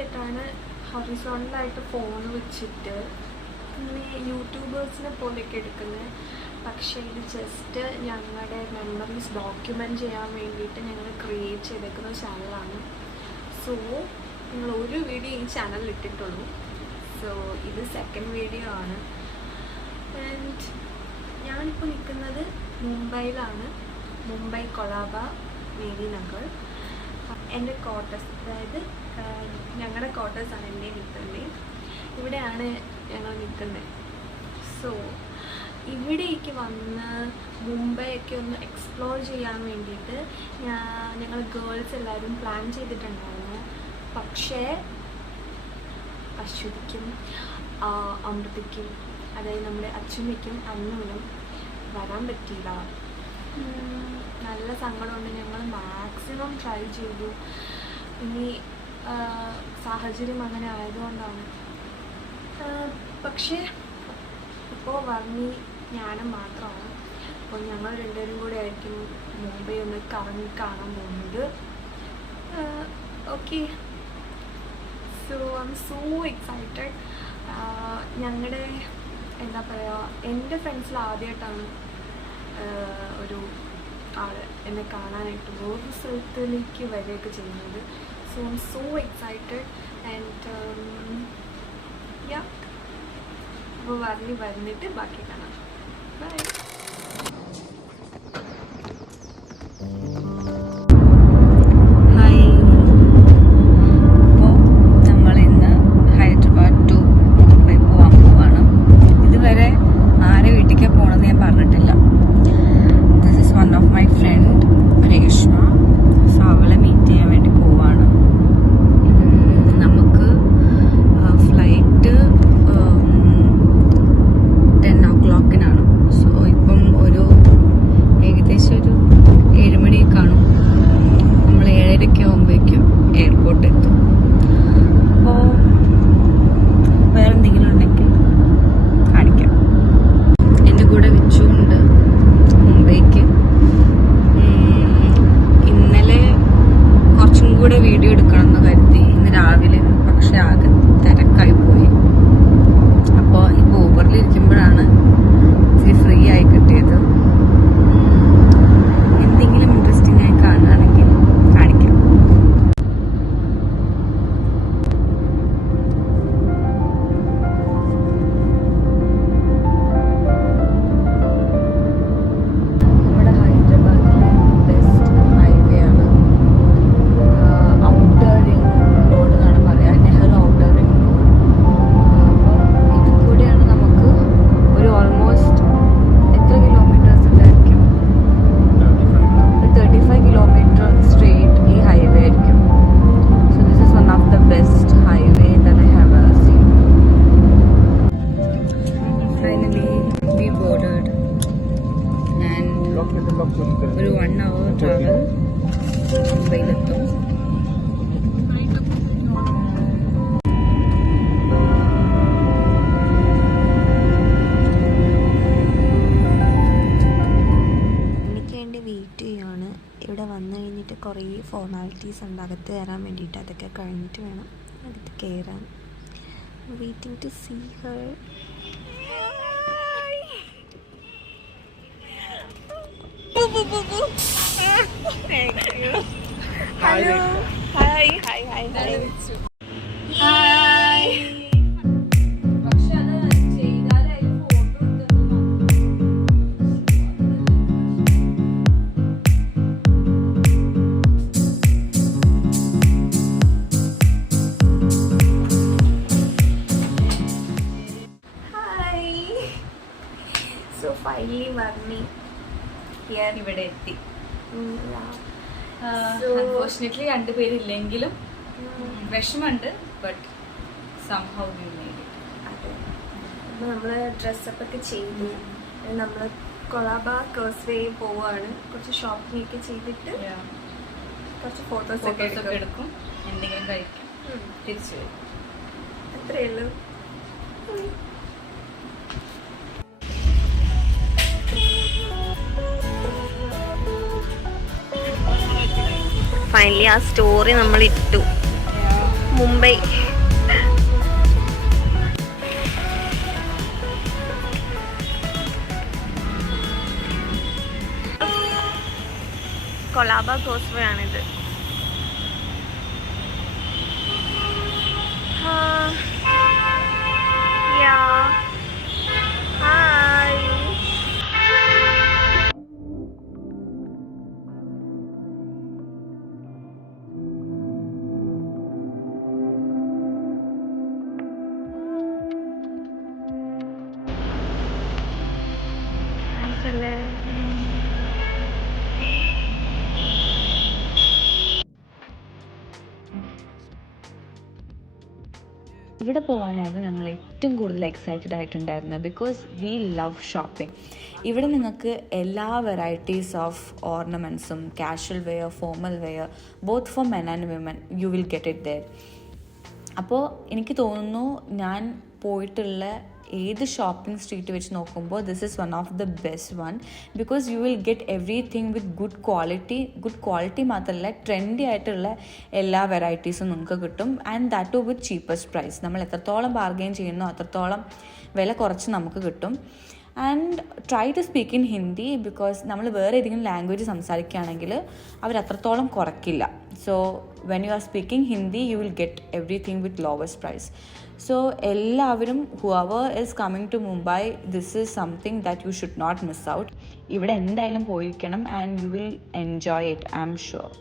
ആദ്യമായിട്ടാണ് ഹൊറിസോണ്ടലായിട്ട് ഫോൺ വെച്ചിട്ട് ഇങ്ങനെ യൂട്യൂബേഴ്സിനെ പോലെയൊക്കെ എടുക്കുന്നത്. പക്ഷേ ഇത് ജസ്റ്റ് ഞങ്ങളുടെ മെമ്മറീസ് ഡോക്യുമെൻറ്റ് ചെയ്യാൻ വേണ്ടിയിട്ട് ഞങ്ങൾ ക്രിയേറ്റ് ചെയ്തേക്കുന്ന ചാനലാണ്. സോ ഞങ്ങൾ ഒരു വീഡിയോ ഈ ചാനലിൽ ഇട്ടിട്ടുള്ളൂ. സോ ഇത് സെക്കൻഡ് വീഡിയോ ആണ്. ആൻഡ് ഞാനിപ്പോൾ നിൽക്കുന്നത് മുംബൈയിലാണ്. മുംബൈ കൊളാബ മേരി നഗർ. എൻ്റെ ക്വാർട്ടേഴ്സ്, അതായത് ഞങ്ങളുടെ ക്വാർട്ടേഴ്സാണ് എൻ്റെ നിൽക്കുന്നത്. ഇവിടെയാണ് ഞങ്ങൾ നിൽക്കുന്നത്. സോ ഇവിടേക്ക് വന്ന് മുംബൈയൊക്കെ ഒന്ന് എക്സ്പ്ലോർ ചെയ്യാൻ വേണ്ടിയിട്ട് ഞങ്ങൾ ഗേൾസ് എല്ലാവരും പ്ലാൻ ചെയ്തിട്ടുണ്ടായിരുന്നു. പക്ഷേ അശ്വതിക്കും അമൃതയ്ക്കും, അതായത് നമ്മുടെ അച്ഛമ്മയ്ക്കും അന്നുവിനും വരാൻ പറ്റിയില്ല. നല്ല സങ്കടമുണ്ട്. ഞങ്ങൾ മാക്സിമം ട്രൈ ചെയ്തു. ഇനി സാഹചര്യം അങ്ങനെ ആയതുകൊണ്ടാണ്. പക്ഷേ ഇപ്പോൾ വർണ്ണി ഞാനും മാത്രമാണ്. അപ്പോൾ ഞങ്ങൾ രണ്ടുപേരും കൂടെ ആയിരിക്കും മുംബൈ ഒന്ന് കറങ്ങി കാണാൻ പോകുന്നത്. Okay, so I M so excited. ഞങ്ങളുടെ എന്താ പറയുക, എൻ്റെ ഫ്രണ്ട്സിൽ ആദ്യമായിട്ടാണ് ഒരു ആൾ എന്നെ കാണാനായിട്ട് വേറൊരു സ്ഥലത്തിലേക്ക് വരികയൊക്കെ ചെയ്യുന്നത്. So I M so excited. And yeah, അപ്പോൾ വന്നിട്ട് ബാക്കി കാണാം. ബൈ. ഒരു 1 hour ട്രാവൽ മുംബൈയിലെത്തും. എനിക്ക് വേണ്ടി വെയിറ്റ് ചെയ്യുകയാണ്. ഇവിടെ വന്നു കഴിഞ്ഞിട്ട് കുറേ ഫോർമാലിറ്റീസ് ഉണ്ട് അകത്ത് കയറാൻ വേണ്ടിയിട്ട്. അതൊക്കെ കഴിഞ്ഞിട്ട് വേണം അകത്ത് കയറാൻ. Waiting to see her. Thank you. Hello. Hi. Hi. Hi. Hi. Hi. So finally Varni here ഇവിടെ എത്തി. അൺഫോർച്ചുനേറ്റ്ലി രണ്ടുപേരില്ലെങ്കിലും വിഷമമുണ്ട്. But somehow we made it. അതെ, അപ്പോൾ നമ്മൾ ഡ്രസ്സപ്പൊക്കെ ചെയ്തു. നമ്മൾ കൊളാബ കേഴ്സ്വേ പോവുകയാണ്. കുറച്ച് ഷോപ്പിംഗ് ഒക്കെ ചെയ്തിട്ട് കുറച്ച് ഫോട്ടോസൊക്കെ എടുക്കും, എന്തെങ്കിലും കഴിക്കും, തിരിച്ചു വരും. അത്രയേ ഉള്ളൂ. ഫൈനലി ആ സ്റ്റോറി നമ്മൾ ഇട്ടു. മുംബൈ. കൊളാബ കോസ്വേ ആണിത്. ഇവിടെ പോകാനായിരുന്നു ഞങ്ങൾ ഏറ്റവും കൂടുതൽ എക്സൈറ്റഡ് ആയിട്ടുണ്ടായിരുന്നത്. Because we love shopping. ഇവിടെ നിങ്ങൾക്ക് എല്ലാ വെറൈറ്റീസ് ഓഫ് ഓർണമെൻറ്റ്സും casual wear, formal wear, both for men and women, you will get it there. അപ്പോൾ എനിക്ക് തോന്നുന്നു ഞാൻ പോയിട്ടുള്ള ഏത് ഷോപ്പിംഗ് സ്ട്രീറ്റ് വെച്ച് നോക്കുമ്പോൾ this is one of the best one. Because you will get everything with good quality മാത്രമല്ല trendy ആയിട്ടുള്ള എല്ലാ വെറൈറ്റീസും നിങ്ങൾക്ക് കിട്ടും. And that too with cheapest price. നമ്മൾ എത്രത്തോളം ബാർഗെയിൻ ചെയ്യുന്നോ അത്രത്തോളം വില കുറച്ച് നമുക്ക് കിട്ടും. And try to speak in Hindi. Because നമ്മൾ വേറെ ഏതെങ്കിലും ലാംഗ്വേജ് സംസാരിക്കുകയാണെങ്കിൽ അവരത്രത്തോളം കുറയ്ക്കില്ല. So when you are speaking Hindi you will get everything with lowest price. So എല്ലാവരും whoever is coming to Mumbai, this is something that you should not miss out. ഇവിടെ എന്തായാലും പോയിരിക്കണം and you will enjoy it, I'm sure.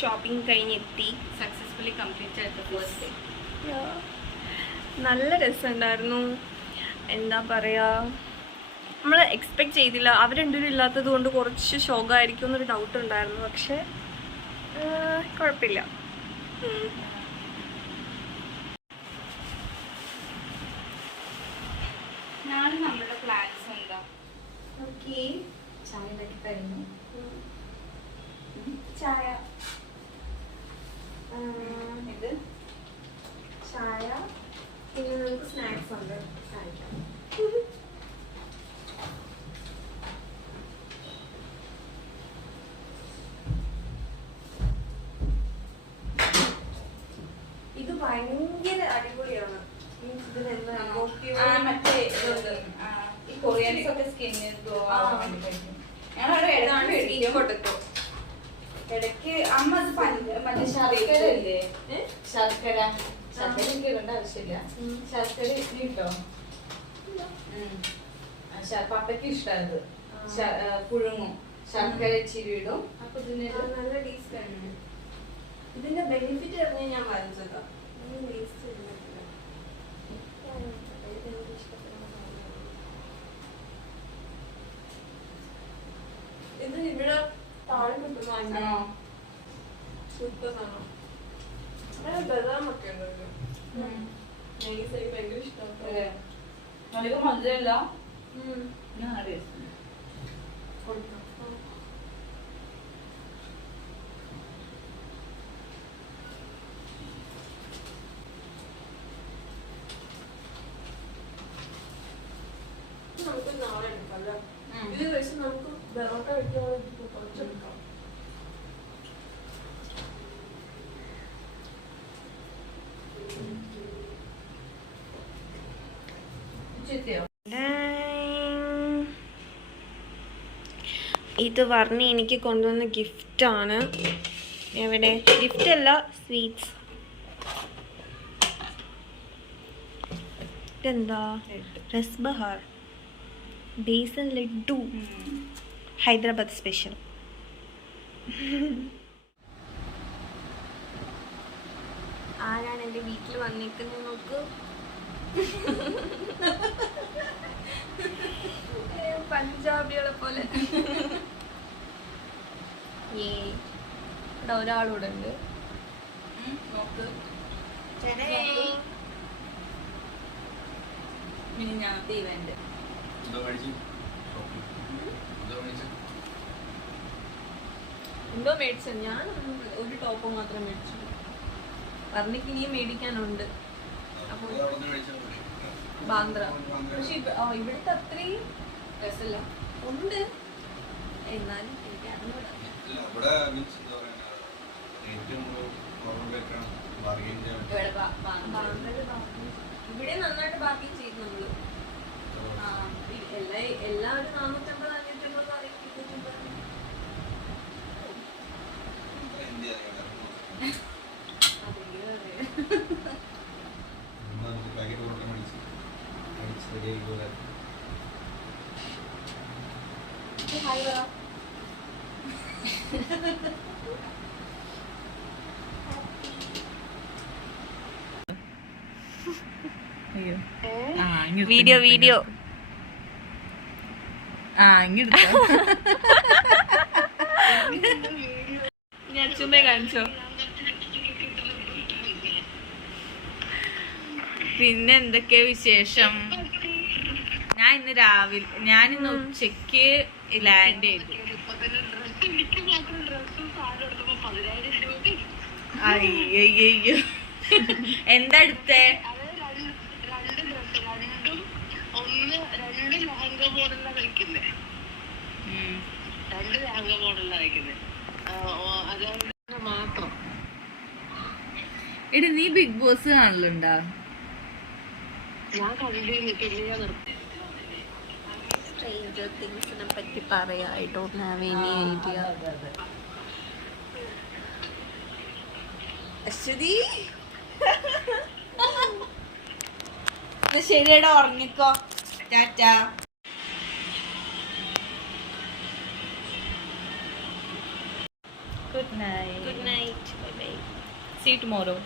Shopping കഴിഞ്ഞെത്തി, successfully completed the first day. നല്ല രസമുണ്ടായിരുന്നു. എന്താ പറയുക, നമ്മൾ എക്സ്പെക്റ്റ് ചെയ്തില്ല. അവർ രണ്ടുപേരും ഇല്ലാത്തത് കൊണ്ട് കുറച്ച് ഷോക്കായിരിക്കും എന്നൊരു ഡൗട്ട് ഉണ്ടായിരുന്നു. പക്ഷേ കുഴപ്പമില്ല. നാളെ നമ്മുടെ പ്ലാൻസ് എന്താ? ഓക്കെ, ചായ ഉണ്ടാക്കി തരുന്നു. ചായ, ഇത് ചായ, പിന്നെ നമുക്ക് സ്നാക്സ് ഉണ്ട് കഴിക്കാം. ഇത് ഭയങ്കര അടിപൊളിയാണ്. കൊറിയൻസ് ഒക്കെ സ്കിന്നിൽ ഗ്ലോ ആവാൻ വേണ്ടി കഴിക്കും. ഇടയ്ക്ക് അമ്മ അത് മറ്റേ ശർക്കര ഇല്ലേ, ശർക്കര എനിക്ക് ഇടേണ്ട ആവശ്യമില്ല. ശർക്കര കിട്ടോ? പപ്പയ്ക്ക് ഇഷ്ടമായത് പുഴുങ്ങും, ശർക്കര ഇച്ചിരി ഇടും. അപ്പൊ ഇതിന് നല്ല ടേസ്റ്റ് ആണ്. ഇതിന്റെ ബെനിഫിറ്റ് അറിഞ്ഞ ഞാൻ വാങ്ങിച്ചതാ. ഇത് ഇവിടെ താഴെ കിട്ടുന്ന സൂപ്പറാണോ? ബദാമൊക്കെ ഉണ്ടല്ലോ. നൈസായി ഭയങ്കര ഇഷ്ടമാണ്. അധികം മധുരമല്ല. നമുക്ക് നാളെ എടുക്കാം. ഇത് വെച്ച് നമുക്ക് ബെറോട്ട വെക്കാതെ കുറച്ചെടുക്കാം. ഇത് വർണ്ണി എനിക്ക് കൊണ്ടുവന്ന ഗിഫ്റ്റാണ്. എവിടെ? ഗിഫ്റ്റ് അല്ല, സ്വീറ്റ്സ്. ഇതെന്താ? രസ്ബഹാർ ബേസൻ ലഡ്ഡു, ഹൈദരാബാദ് സ്പെഷ്യൽ. ആരാണ് എൻ്റെ വീട്ടിൽ വന്നിരിക്കുന്നത് നോക്കൂ. പഞ്ചാബികളെ പോലെ. ഇവിടെ ഒരാളൂടെ ഉണ്ട്. നോക്ക്, ഞാൻ മിനിഞ്ഞാത്ത ഇവന്റ്. എന്തോ മേടിച്ചു. ഞാൻ ഒരു ടോപ്പ് മാത്രം മേടിച്ചു. പറഞ്ഞിക്ക് ഇനിയും മേടിക്കാനുണ്ട്. അപ്പോൾ ബാന്ദ്ര. പക്ഷെ ഇവിടുത്തെ അത്രയും രസമില്ല. ഉണ്ട് എന്നാലും എനിക്ക് അറിഞ്ഞൂടാ. ഇവിടെ നന്നായിട്ട് ബാർഗെയിൻ ചെയ്തു നമ്മള്. എല്ലാവരും 450 550 പറയും. ഹായ് പറ. വീഡിയോ വീഡിയോ ഞാൻ ചുമ്മാ കാണിച്ചോ. പിന്നെ എന്തൊക്കെയാ വിശേഷം? ഞാനിന്ന് ഉച്ചക്ക് ലാൻഡ് ചെയ്തു. അയ്യോ എന്താ എടുത്തേ? എടി നീ ബിഗ് ബോസ് കാണലുണ്ടാ? Stranger Things നെ പറ്റി പറയാ. I don't have any idea. Aswathy ശരിയടാ, ഉറങ്ങിക്കോ. Tata. Good night. Good night. Bye bye. See you tomorrow.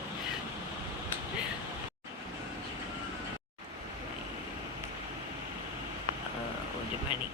1 money.